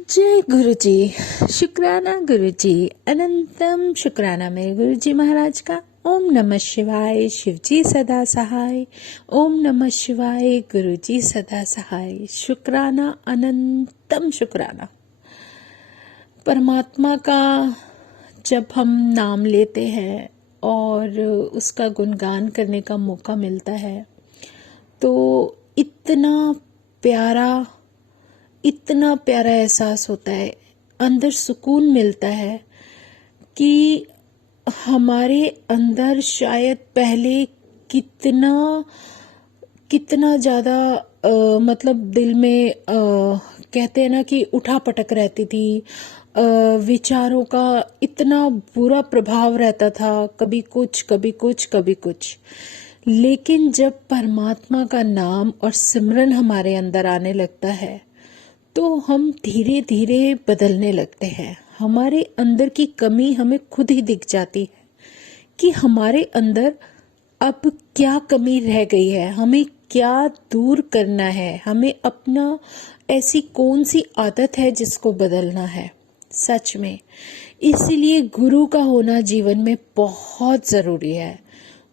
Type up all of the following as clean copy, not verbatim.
जय गुरु जी। शुक्राना गुरु जी, अनंतम शुक्राना मेरे गुरु जी महाराज का। ओम नमः शिवाय, शिव जी सदा सहाय। ओम नमः शिवाय, गुरु जी सदा सहाय। शुक्राना, अनंतम शुक्राना। परमात्मा का जब हम नाम लेते हैं और उसका गुणगान करने का मौका मिलता है तो इतना प्यारा एहसास होता है, अंदर सुकून मिलता है कि हमारे अंदर शायद पहले कितना कितना ज़्यादा मतलब दिल में कहते हैं ना कि उठा पटक रहती थी। विचारों का इतना बुरा प्रभाव रहता था, कभी कुछ कभी कुछ कभी कुछ। लेकिन जब परमात्मा का नाम और सिमरन हमारे अंदर आने लगता है तो हम धीरे धीरे बदलने लगते हैं। हमारे अंदर की कमी हमें खुद ही दिख जाती है कि हमारे अंदर अब क्या कमी रह गई है, हमें क्या दूर करना है, हमें अपना ऐसी कौन सी आदत है जिसको बदलना है। सच में इसीलिए गुरु का होना जीवन में बहुत ज़रूरी है।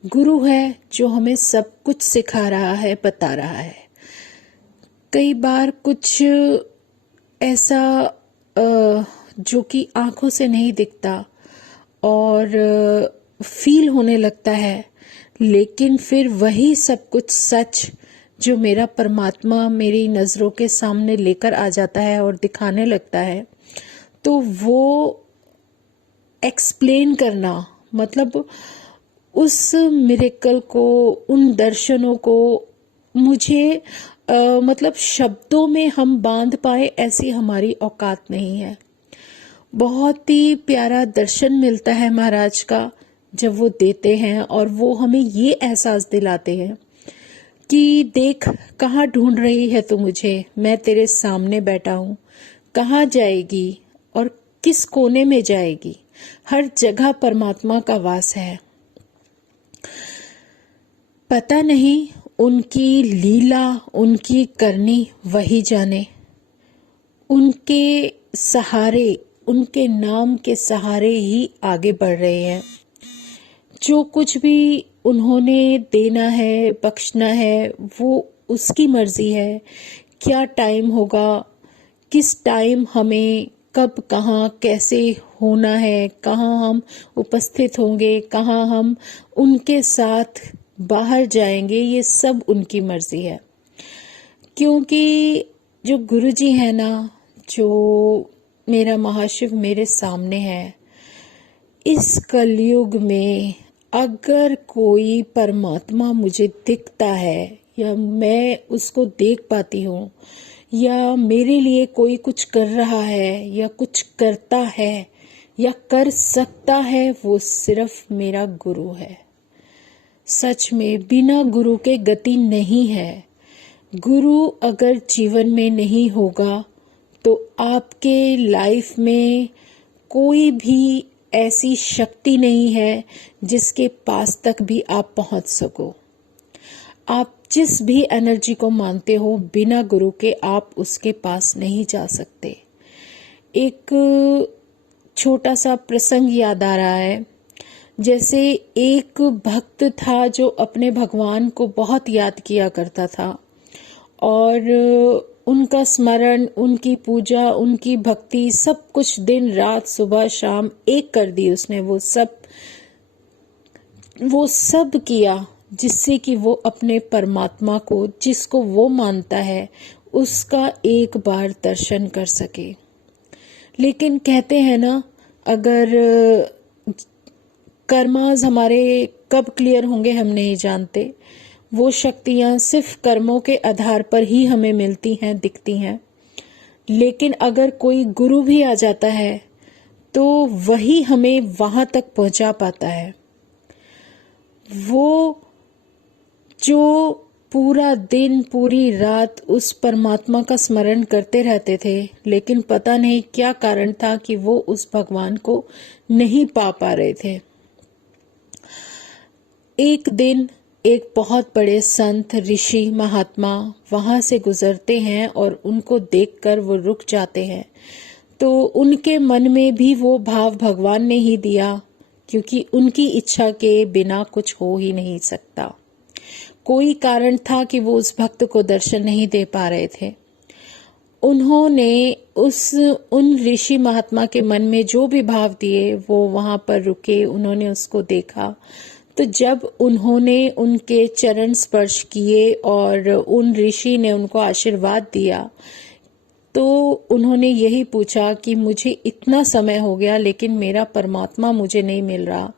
गुरु है जो हमें सब कुछ सिखा रहा है, बता रहा है। कई बार कुछ ऐसा जो कि आंखों से नहीं दिखता और फील होने लगता है, लेकिन फिर वही सब कुछ सच जो मेरा परमात्मा मेरी नज़रों के सामने लेकर आ जाता है और दिखाने लगता है, तो वो एक्सप्लेन करना, मतलब उस मिरेकल को, उन दर्शनों को मुझे मतलब शब्दों में हम बांध पाए ऐसी हमारी औकात नहीं है। बहुत ही प्यारा दर्शन मिलता है महाराज का जब वो देते हैं और वो हमें ये एहसास दिलाते हैं कि देख कहाँ ढूंढ रही है तू मुझे, मैं तेरे सामने बैठा हूँ। कहाँ जाएगी और किस कोने में जाएगी, हर जगह परमात्मा का वास है। पता नहीं उनकी लीला, उनकी करनी वही जाने। उनके सहारे, उनके नाम के सहारे ही आगे बढ़ रहे हैं। जो कुछ भी उन्होंने देना है, बख्शना है, वो उसकी मर्जी है। क्या टाइम होगा, किस टाइम हमें कब कहाँ कैसे होना है, कहाँ हम उपस्थित होंगे, कहाँ हम उनके साथ बाहर जाएंगे, ये सब उनकी मर्जी है। क्योंकि जो गुरुजी है ना, जो मेरा महाशिव मेरे सामने है, इस कलयुग में अगर कोई परमात्मा मुझे दिखता है या मैं उसको देख पाती हूँ या मेरे लिए कोई कुछ कर रहा है या कुछ करता है या कर सकता है, वो सिर्फ मेरा गुरु है। सच में बिना गुरु के गति नहीं है। गुरु अगर जीवन में नहीं होगा तो आपके लाइफ में कोई भी ऐसी शक्ति नहीं है जिसके पास तक भी आप पहुंच सको। आप जिस भी एनर्जी को मानते हो, बिना गुरु के आप उसके पास नहीं जा सकते। एक छोटा सा प्रसंग याद आ रहा है। जैसे एक भक्त था जो अपने भगवान को बहुत याद किया करता था और उनका स्मरण, उनकी पूजा, उनकी भक्ति, सब कुछ दिन रात सुबह शाम एक कर दी उसने। वो सब किया जिससे कि वो अपने परमात्मा को, जिसको वो मानता है, उसका एक बार दर्शन कर सके। लेकिन कहते हैं ना, अगर कर्मास हमारे कब क्लियर होंगे हम नहीं जानते। वो शक्तियां सिर्फ कर्मों के आधार पर ही हमें मिलती हैं, दिखती हैं। लेकिन अगर कोई गुरु भी आ जाता है तो वही हमें वहां तक पहुंचा पाता है। वो जो पूरा दिन पूरी रात उस परमात्मा का स्मरण करते रहते थे, लेकिन पता नहीं क्या कारण था कि वो उस भगवान को नहीं पा रहे थे। एक दिन एक बहुत बड़े संत, ऋषि, महात्मा वहां से गुजरते हैं और उनको देखकर वो रुक जाते हैं। तो उनके मन में भी वो भाव भगवान ने ही दिया, क्योंकि उनकी इच्छा के बिना कुछ हो ही नहीं सकता। कोई कारण था कि वो उस भक्त को दर्शन नहीं दे पा रहे थे। उन्होंने उन ऋषि महात्मा के मन में जो भी भाव दिए, वो वहां पर रुके, उन्होंने उसको देखा। तो जब उन्होंने उनके चरण स्पर्श किए और उन ऋषि ने उनको आशीर्वाद दिया, तो उन्होंने यही पूछा कि मुझे इतना समय हो गया लेकिन मेरा परमात्मा मुझे नहीं मिल रहा,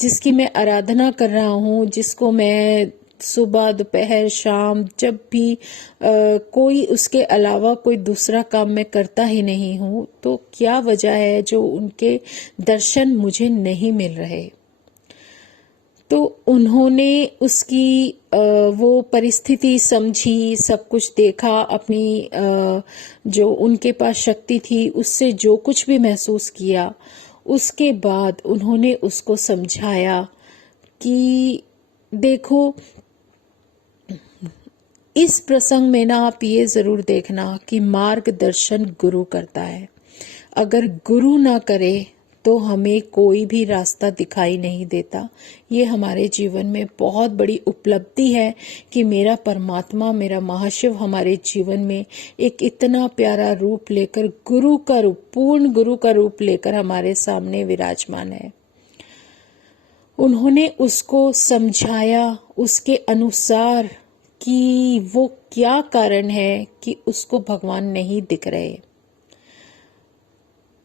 जिसकी मैं आराधना कर रहा हूँ, जिसको मैं सुबह, दोपहर, शाम जब भी कोई उसके अलावा कोई दूसरा काम मैं करता ही नहीं हूँ, तो क्या वजह है जो उनके दर्शन मुझे नहीं मिल रहे। तो उन्होंने उसकी वो परिस्थिति समझी, सब कुछ देखा, अपनी जो उनके पास शक्ति थी उससे जो कुछ भी महसूस किया, उसके बाद उन्होंने उसको समझाया कि देखो, इस प्रसंग में ना आप ये जरूर देखना कि मार्गदर्शन गुरु करता है। अगर गुरु ना करे तो हमें कोई भी रास्ता दिखाई नहीं देता। ये हमारे जीवन में बहुत बड़ी उपलब्धि है कि मेरा परमात्मा, मेरा महाशिव हमारे जीवन में एक इतना प्यारा रूप लेकर, गुरु का रूप, पूर्ण गुरु का रूप लेकर हमारे सामने विराजमान है। उन्होंने उसको समझाया उसके अनुसार कि वो क्या कारण है कि उसको भगवान नहीं दिख रहे।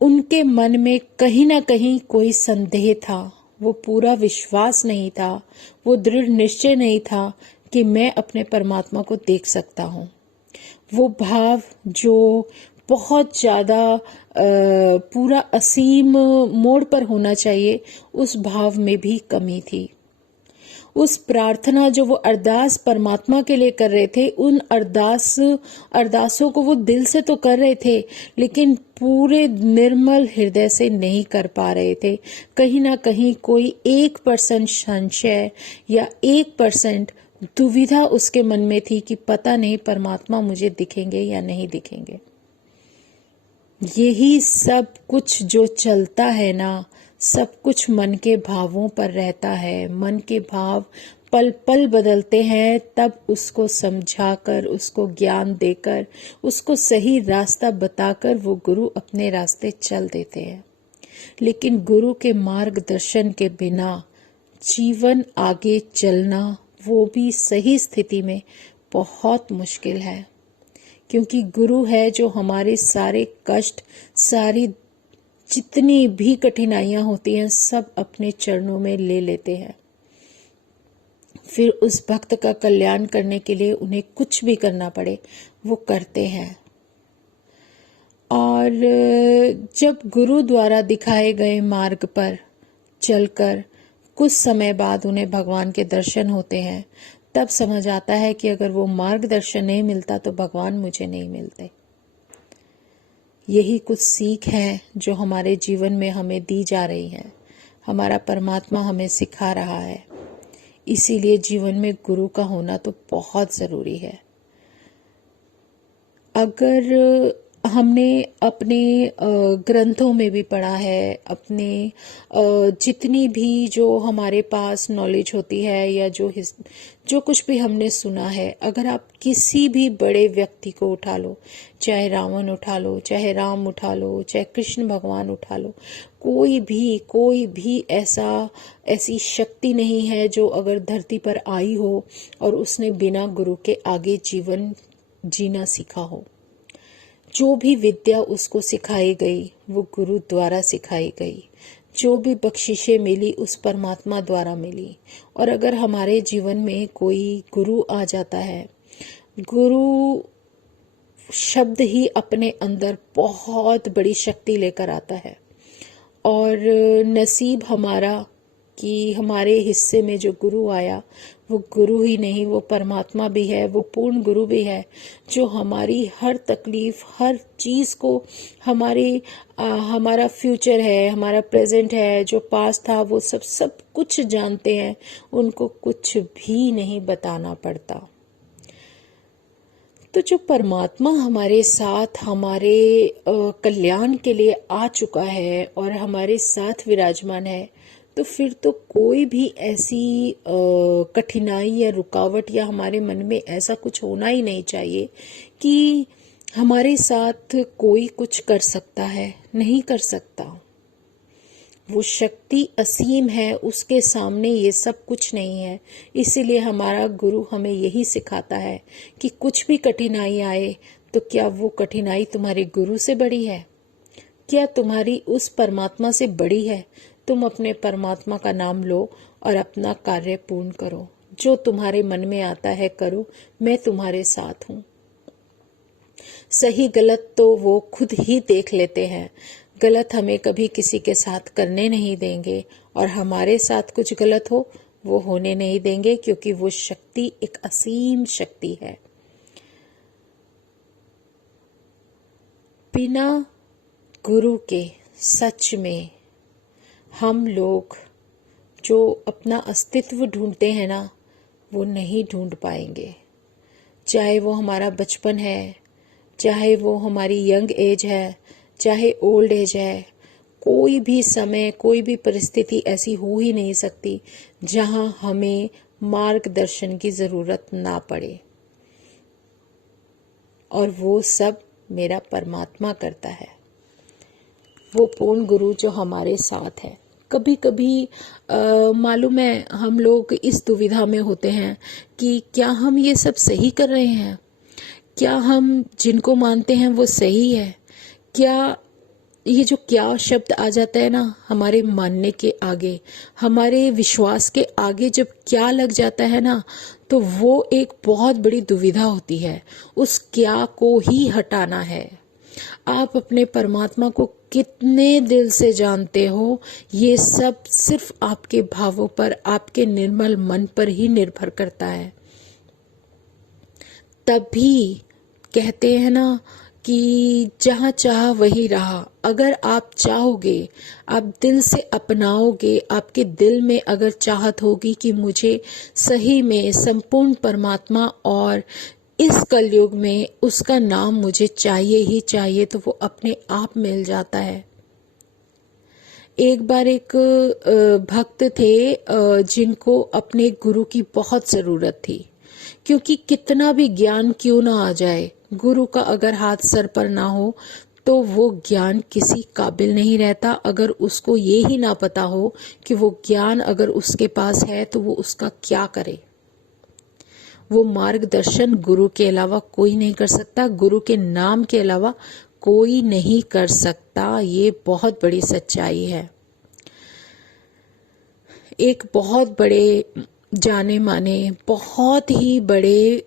उनके मन में कहीं ना कहीं कोई संदेह था, वो पूरा विश्वास नहीं था, वो दृढ़ निश्चय नहीं था कि मैं अपने परमात्मा को देख सकता हूँ। वो भाव जो बहुत ज्यादा पूरा असीम मोड़ पर होना चाहिए, उस भाव में भी कमी थी। उस प्रार्थना जो वो अरदास परमात्मा के लिए कर रहे थे, उन अरदासों को वो दिल से तो कर रहे थे, लेकिन पूरे निर्मल हृदय से नहीं कर पा रहे थे। कहीं ना कहीं कोई 1% संशय या 1% दुविधा उसके मन में थी कि पता नहीं परमात्मा मुझे दिखेंगे या नहीं दिखेंगे। यही सब कुछ जो चलता है ना, सब कुछ मन के भावों पर रहता है। मन के भाव पल पल बदलते हैं, तब उसको समझाकर, उसको ज्ञान देकर, उसको सही रास्ता बताकर वो गुरु अपने रास्ते चल देते हैं। लेकिन गुरु के मार्गदर्शन के बिना जीवन आगे चलना, वो भी सही स्थिति में, बहुत मुश्किल है। क्योंकि गुरु है जो हमारे सारे कष्ट, सारी जितनी भी कठिनाइयां होती हैं, सब अपने चरणों में ले लेते हैं। फिर उस भक्त का कल्याण करने के लिए उन्हें कुछ भी करना पड़े, वो करते हैं। और जब गुरु द्वारा दिखाए गए मार्ग पर चलकर कुछ समय बाद उन्हें भगवान के दर्शन होते हैं, तब समझ आता है कि अगर वो मार्गदर्शन नहीं मिलता तो भगवान मुझे नहीं मिलते। यही कुछ सीख है जो हमारे जीवन में हमें दी जा रही है, हमारा परमात्मा हमें सिखा रहा है। इसीलिए जीवन में गुरु का होना तो बहुत जरूरी है। अगर हमने अपने ग्रंथों में भी पढ़ा है, अपने जितनी भी जो हमारे पास नॉलेज होती है या जो कुछ भी हमने सुना है, अगर आप किसी भी बड़े व्यक्ति को उठा लो, चाहे रावण उठा लो, चाहे राम उठा लो, चाहे कृष्ण भगवान उठा लो, कोई भी ऐसी शक्ति नहीं है जो अगर धरती पर आई हो और उसने बिना गुरु के आगे जीवन जीना सीखा हो। जो भी विद्या उसको सिखाई गई वो गुरु द्वारा सिखाई गई, जो भी बख्शिशें मिली उस परमात्मा द्वारा मिली। और अगर हमारे जीवन में कोई गुरु आ जाता है, गुरु शब्द ही अपने अंदर बहुत बड़ी शक्ति लेकर आता है। और नसीब हमारा कि हमारे हिस्से में जो गुरु आया वो गुरु ही नहीं, वो परमात्मा भी है, वो पूर्ण गुरु भी है, जो हमारी हर तकलीफ, हर चीज को, हमारा फ्यूचर है, हमारा प्रेजेंट है, जो पास्ट था, वो सब कुछ जानते हैं। उनको कुछ भी नहीं बताना पड़ता। तो जो परमात्मा हमारे साथ हमारे कल्याण के लिए आ चुका है और हमारे साथ विराजमान है, तो फिर तो कोई भी ऐसी कठिनाई या रुकावट या हमारे मन में ऐसा कुछ होना ही नहीं चाहिए कि हमारे साथ कोई कुछ कर सकता है, नहीं कर सकता। वो शक्ति असीम है, उसके सामने ये सब कुछ नहीं है। इसीलिए हमारा गुरु हमें यही सिखाता है कि कुछ भी कठिनाई आए तो क्या वो कठिनाई तुम्हारे गुरु से बड़ी है? क्या तुम्हारी उस परमात्मा से बड़ी है? तुम अपने परमात्मा का नाम लो और अपना कार्य पूर्ण करो। जो तुम्हारे मन में आता है करो, मैं तुम्हारे साथ हूँ। सही गलत तो वो खुद ही देख लेते हैं। गलत हमें कभी किसी के साथ करने नहीं देंगे, और हमारे साथ कुछ गलत हो वो होने नहीं देंगे, क्योंकि वो शक्ति एक असीम शक्ति है। बिना गुरु के सच में हम लोग जो अपना अस्तित्व ढूंढते हैं ना, वो नहीं ढूंढ पाएंगे। चाहे वो हमारा बचपन है, चाहे वो हमारी यंग एज है, चाहे ओल्ड एज है, कोई भी समय, कोई भी परिस्थिति ऐसी हो ही नहीं सकती जहां हमें मार्गदर्शन की जरूरत ना पड़े। और वो सब मेरा परमात्मा करता है, वो पूर्ण गुरु जो हमारे साथ है। कभी कभी मालूम है, हम लोग इस दुविधा में होते हैं कि क्या हम ये सब सही कर रहे हैं? क्या हम जिनको मानते हैं वो सही है? क्या ये जो क्या शब्द आ जाता है ना हमारे मानने के आगे, हमारे विश्वास के आगे जब क्या लग जाता है ना, तो वो एक बहुत बड़ी दुविधा होती है। उस क्या को ही हटाना है। आप अपने परमात्मा को कितने दिल से जानते हो, ये सब सिर्फ आपके भावों पर, आपके निर्मल मन पर ही निर्भर करता है। तभी कहते हैं ना कि जहाँ चाह वही रहा। अगर आप चाहोगे, आप दिल से अपनाओगे, आपके दिल में अगर चाहत होगी कि मुझे सही में संपूर्ण परमात्मा और इस कलयुग में उसका नाम मुझे चाहिए ही चाहिए, तो वो अपने आप मिल जाता है। एक बार एक भक्त थे जिनको अपने गुरु की बहुत जरूरत थी, क्योंकि कितना भी ज्ञान क्यों ना आ जाए, गुरु का अगर हाथ सर पर ना हो तो वो ज्ञान किसी काबिल नहीं रहता। अगर उसको ये ही ना पता हो कि वो ज्ञान अगर उसके पास है तो वो उसका क्या करे। वो मार्गदर्शन गुरु के अलावा कोई नहीं कर सकता, गुरु के नाम के अलावा कोई नहीं कर सकता। ये बहुत बड़ी सच्चाई है। एक बहुत बड़े जाने माने, बहुत ही बड़े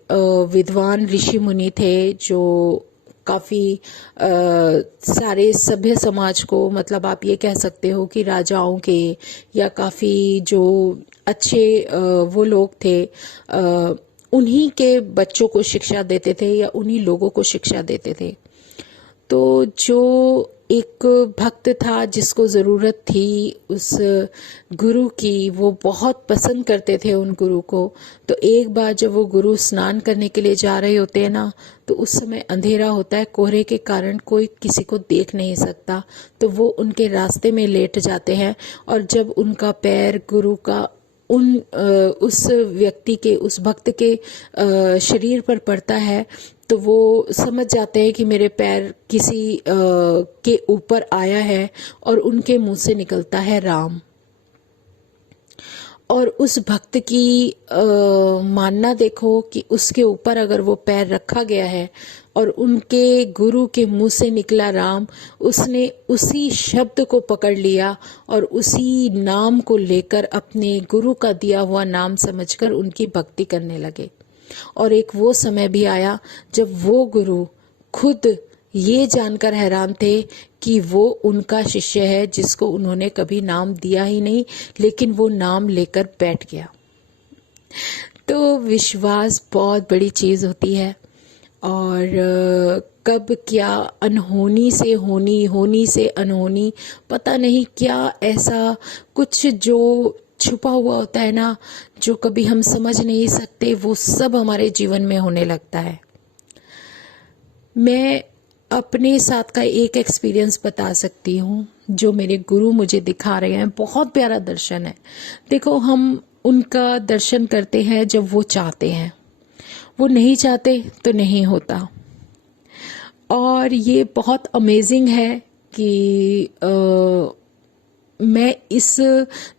विद्वान ऋषि मुनि थे, जो काफी सारे सभ्य समाज को, मतलब आप ये कह सकते हो कि राजाओं के या काफी जो अच्छे वो लोग थे, उन्हीं के बच्चों को शिक्षा देते थे या उन्हीं लोगों को शिक्षा देते थे। तो जो एक भक्त था जिसको जरूरत थी उस गुरु की, वो बहुत पसंद करते थे उन गुरु को। तो एक बार जब वो गुरु स्नान करने के लिए जा रहे होते हैं ना, तो उस समय अंधेरा होता है, कोहरे के कारण कोई किसी को देख नहीं सकता। तो वो उनके रास्ते में लेट जाते हैं, और जब उनका पैर गुरु का उस व्यक्ति के, उस भक्त के शरीर पर पड़ता है, तो वो समझ जाते हैं कि मेरे पैर किसी के ऊपर आया है, और उनके मुंह से निकलता है राम। और उस भक्त की मानना देखो कि उसके ऊपर अगर वो पैर रखा गया है और उनके गुरु के मुंह से निकला राम, उसने उसी शब्द को पकड़ लिया और उसी नाम को लेकर अपने गुरु का दिया हुआ नाम समझकर उनकी भक्ति करने लगे। और एक वो समय भी आया जब वो गुरु खुद ये जानकर हैरान थे कि वो उनका शिष्य है जिसको उन्होंने कभी नाम दिया ही नहीं, लेकिन वो नाम लेकर बैठ गया। तो विश्वास बहुत बड़ी चीज़ होती है, और कब क्या अनहोनी से होनी, होनी से अनहोनी, पता नहीं क्या ऐसा कुछ जो छुपा हुआ होता है ना, जो कभी हम समझ नहीं सकते, वो सब हमारे जीवन में होने लगता है। मैं अपने साथ का एक एक्सपीरियंस बता सकती हूँ जो मेरे गुरु मुझे दिखा रहे हैं। बहुत प्यारा दर्शन है। देखो, हम उनका दर्शन करते हैं जब वो चाहते हैं, वो नहीं चाहते तो नहीं होता। और ये बहुत अमेजिंग है कि मैं इस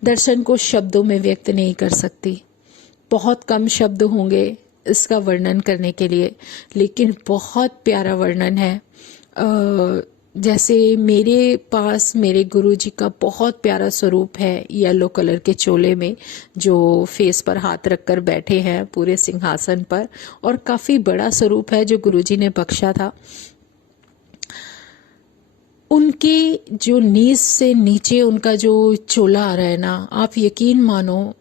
दर्शन को शब्दों में व्यक्त नहीं कर सकती। बहुत कम शब्द होंगे इसका वर्णन करने के लिए, लेकिन बहुत प्यारा वर्णन है। जैसे मेरे पास मेरे गुरुजी का बहुत प्यारा स्वरूप है, येलो कलर के चोले में, जो फेस पर हाथ रखकर बैठे हैं पूरे सिंहासन पर, और काफ़ी बड़ा स्वरूप है जो गुरुजी ने बख्शा था। उनके जो नीज से नीचे उनका जो चोला आ रहा है ना, आप यकीन मानो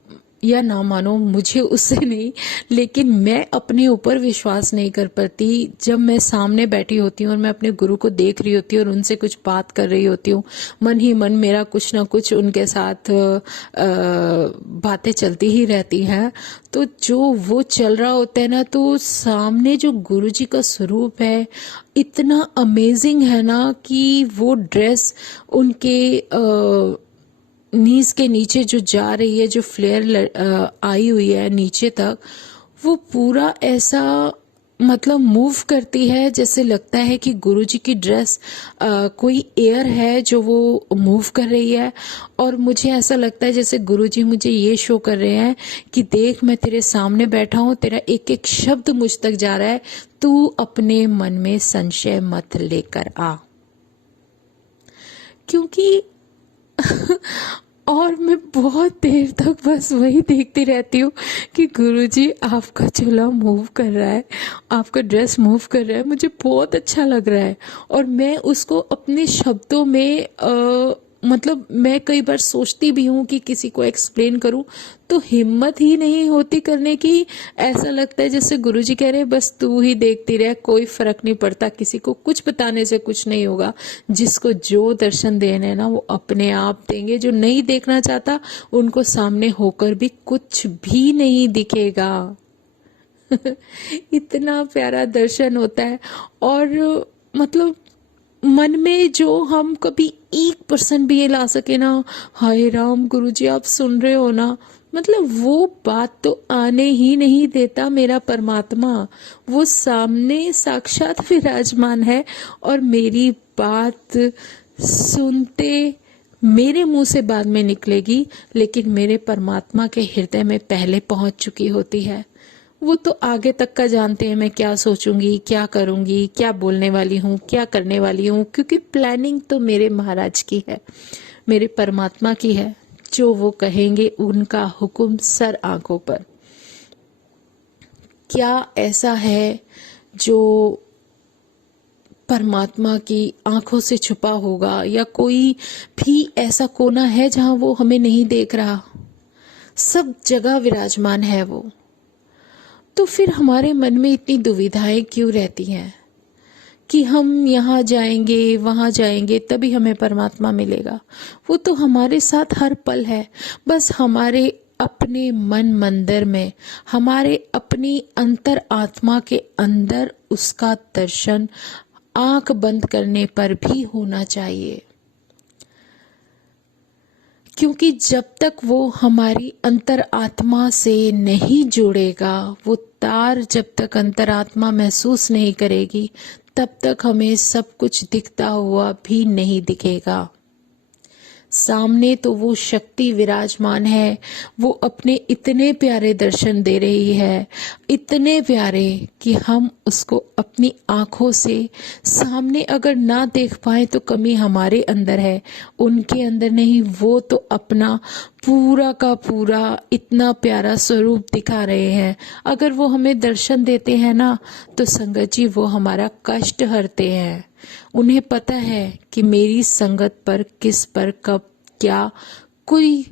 या ना मानो, मुझे उससे नहीं, लेकिन मैं अपने ऊपर विश्वास नहीं कर पाती जब मैं सामने बैठी होती हूँ और मैं अपने गुरु को देख रही होती हूँ और उनसे कुछ बात कर रही होती हूँ। मन ही मन मेरा कुछ ना कुछ उनके साथ बातें चलती ही रहती हैं। तो जो वो चल रहा होता है ना, तो सामने जो गुरुजी का स्वरूप है इतना अमेजिंग है ना, कि वो ड्रेस उनके नीज के नीचे जो जा रही है, जो फ्लेयर आई हुई है नीचे तक, वो पूरा ऐसा मतलब मूव करती है जैसे लगता है कि गुरुजी की ड्रेस कोई एयर है जो वो मूव कर रही है। और मुझे ऐसा लगता है जैसे गुरुजी मुझे ये शो कर रहे हैं कि देख, मैं तेरे सामने बैठा हूँ, तेरा एक एक शब्द मुझ तक जा रहा है, तू अपने मन में संशय मत लेकर आ। क्योंकि और मैं बहुत देर तक बस वही देखती रहती हूँ कि गुरुजी आपका चोला मूव कर रहा है, आपका ड्रेस मूव कर रहा है, मुझे बहुत अच्छा लग रहा है। और मैं उसको अपने शब्दों में मतलब मैं कई बार सोचती भी हूँ कि किसी को एक्सप्लेन करूँ, तो हिम्मत ही नहीं होती करने की। ऐसा लगता है जैसे गुरुजी कह रहे हैं बस तू ही देखती रह, कोई फर्क नहीं पड़ता, किसी को कुछ बताने से कुछ नहीं होगा। जिसको जो दर्शन देने हैं ना, वो अपने आप देंगे। जो नहीं देखना चाहता, उनको सामने होकर भी कुछ भी नहीं दिखेगा। इतना प्यारा दर्शन होता है। और मतलब मन में जो हम कभी 1% भी ये ला सके ना, हाय राम गुरुजी आप सुन रहे हो ना, मतलब वो बात तो आने ही नहीं देता मेरा परमात्मा। वो सामने साक्षात विराजमान है, और मेरी बात सुनते मेरे मुंह से बाद में निकलेगी, लेकिन मेरे परमात्मा के हृदय में पहले पहुंच चुकी होती है। वो तो आगे तक का जानते हैं, मैं क्या सोचूंगी, क्या करूंगी, क्या बोलने वाली हूँ, क्या करने वाली हूँ, क्योंकि प्लानिंग तो मेरे महाराज की है, मेरे परमात्मा की है। जो वो कहेंगे उनका हुक्म सर आंखों पर। क्या ऐसा है जो परमात्मा की आंखों से छुपा होगा, या कोई भी ऐसा कोना है जहां वो हमें नहीं देख रहा? सब जगह विराजमान है वो। तो फिर हमारे मन में इतनी दुविधाएं क्यों रहती हैं कि हम यहाँ जाएंगे, वहाँ जाएंगे, तभी हमें परमात्मा मिलेगा? वो तो हमारे साथ हर पल है। बस हमारे अपने मन मंदिर में, हमारे अपनी अंतर आत्मा के अंदर उसका दर्शन आंख बंद करने पर भी होना चाहिए। क्योंकि जब तक वो हमारी अंतर आत्मा से नहीं जुड़ेगा, वो तार जब तक अंतरात्मा महसूस नहीं करेगी, तब तक हमें सब कुछ दिखता हुआ भी नहीं दिखेगा। सामने तो वो शक्ति विराजमान है, वो अपने इतने प्यारे दर्शन दे रही है, इतने प्यारे कि हम उसको अपनी आंखों से सामने अगर ना देख पाए तो कमी हमारे अंदर है, उनके अंदर नहीं। वो तो अपना पूरा का पूरा इतना प्यारा स्वरूप दिखा रहे हैं। अगर वो हमें दर्शन देते हैं ना, तो संगत जी वो हमारा कष्ट हरते हैं। उन्हें पता है कि मेरी संगत पर किस पर कब क्या कोई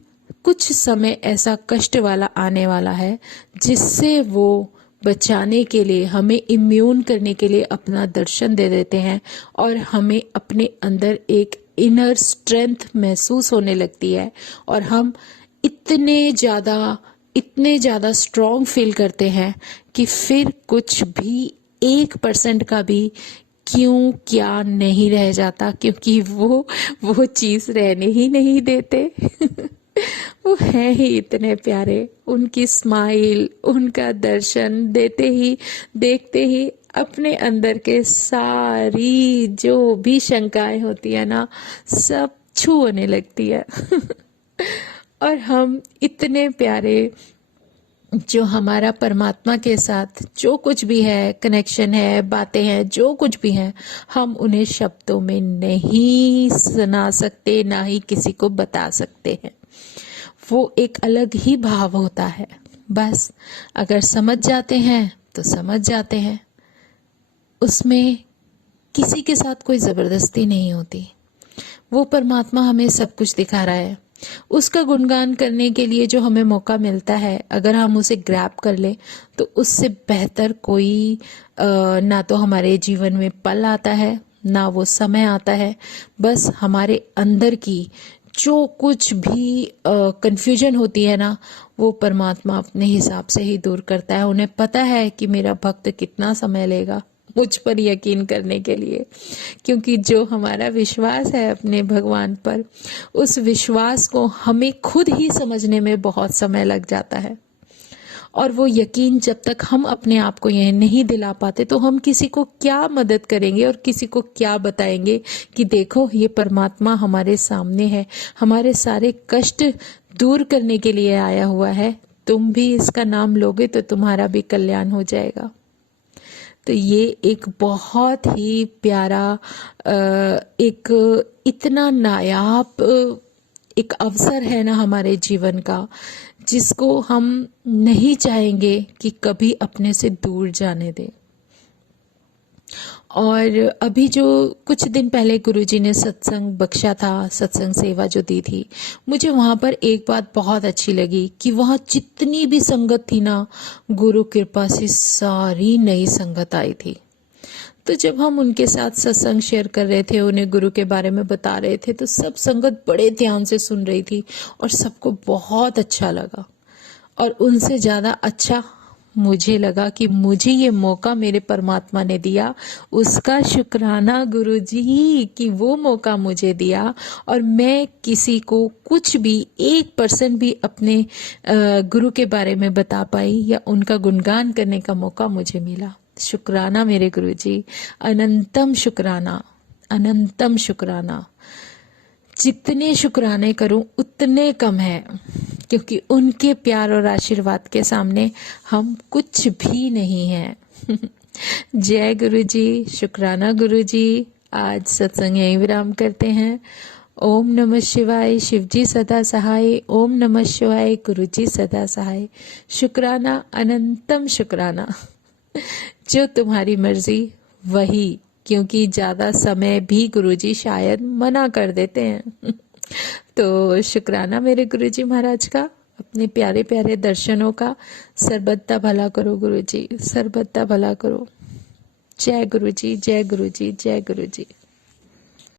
कुछ समय ऐसा कष्ट वाला आने वाला है, जिससे वो बचाने के लिए, हमें इम्यून करने के लिए अपना दर्शन दे देते हैं और हमें अपने अंदर एक इनर स्ट्रेंथ महसूस होने लगती है और हम इतने ज़्यादा स्ट्रॉन्ग फील करते हैं कि फिर कुछ भी 1% का भी क्यों क्या नहीं रह जाता, क्योंकि वो चीज़ रहने ही नहीं देते। वो है ही इतने प्यारे। उनकी स्माइल, उनका दर्शन देखते ही अपने अंदर के सारी जो भी शंकाएं होती है ना, सब छू होने लगती है। और हम इतने प्यारे, जो हमारा परमात्मा के साथ जो कुछ भी है, कनेक्शन है, बातें हैं, जो कुछ भी है, हम उन्हें शब्दों में नहीं सुना सकते, ना ही किसी को बता सकते हैं। वो एक अलग ही भाव होता है। बस अगर समझ जाते हैं तो समझ जाते हैं। उसमें किसी के साथ कोई ज़बरदस्ती नहीं होती। वो परमात्मा हमें सब कुछ दिखा रहा है। उसका गुणगान करने के लिए जो हमें मौका मिलता है, अगर हम उसे ग्रैब कर लें, तो उससे बेहतर कोई ना तो हमारे जीवन में पल आता है, ना वो समय आता है। बस हमारे अंदर की जो कुछ भी कंफ्यूजन होती है ना, वो परमात्मा अपने हिसाब से ही दूर करता है। उन्हें पता है कि मेरा भक्त कितना समय लेगा मुझ पर यकीन करने के लिए, क्योंकि जो हमारा विश्वास है अपने भगवान पर, उस विश्वास को हमें खुद ही समझने में बहुत समय लग जाता है। और वो यकीन जब तक हम अपने आप को यह नहीं दिला पाते, तो हम किसी को क्या मदद करेंगे और किसी को क्या बताएंगे कि देखो ये परमात्मा हमारे सामने है, हमारे सारे कष्ट दूर करने के लिए आया हुआ है, तुम भी इसका नाम लोगे तो तुम्हारा भी कल्याण हो जाएगा। तो ये एक बहुत ही प्यारा, एक इतना नायाब एक अवसर है ना हमारे जीवन का, जिसको हम नहीं चाहेंगे कि कभी अपने से दूर जाने दें। और अभी जो कुछ दिन पहले गुरुजी ने सत्संग बख्शा था, सत्संग सेवा जो दी थी, मुझे वहाँ पर एक बात बहुत अच्छी लगी कि वहाँ जितनी भी संगत थी ना, गुरु कृपा से सारी नई संगत आई थी। तो जब हम उनके साथ सत्संग शेयर कर रहे थे, उन्हें गुरु के बारे में बता रहे थे, तो सब संगत बड़े ध्यान से सुन रही थी और सबको बहुत अच्छा लगा। और उनसे ज़्यादा अच्छा मुझे लगा कि मुझे ये मौका मेरे परमात्मा ने दिया, उसका शुक्राना गुरुजी कि वो मौका मुझे दिया और मैं किसी को कुछ भी 1% भी अपने गुरु के बारे में बता पाई या उनका गुणगान करने का मौका मुझे मिला। शुक्राना मेरे गुरुजी, अनंतम शुक्राना, अनंतम शुक्राना। जितने शुक्राने करूं उतने कम है, क्योंकि उनके प्यार और आशीर्वाद के सामने हम कुछ भी नहीं हैं। जय गुरुजी, शुक्राना गुरुजी। आज सत्संग यहीं विराम करते हैं। ओम नमः शिवाय, शिवजी सदा सहाय। ओम नमः शिवाय, गुरुजी सदा सहाय। शुक्राना, अनंतम शुक्राना। जो तुम्हारी मर्जी वही, क्योंकि ज्यादा समय भी गुरुजी शायद मना कर देते हैं। तो शुक्राना मेरे गुरुजी महाराज का, अपने प्यारे प्यारे दर्शनों का। सर्वदा भला करो गुरुजी, सर्वदा भला करो। जय गुरुजी, जय गुरुजी, जय गुरुजी।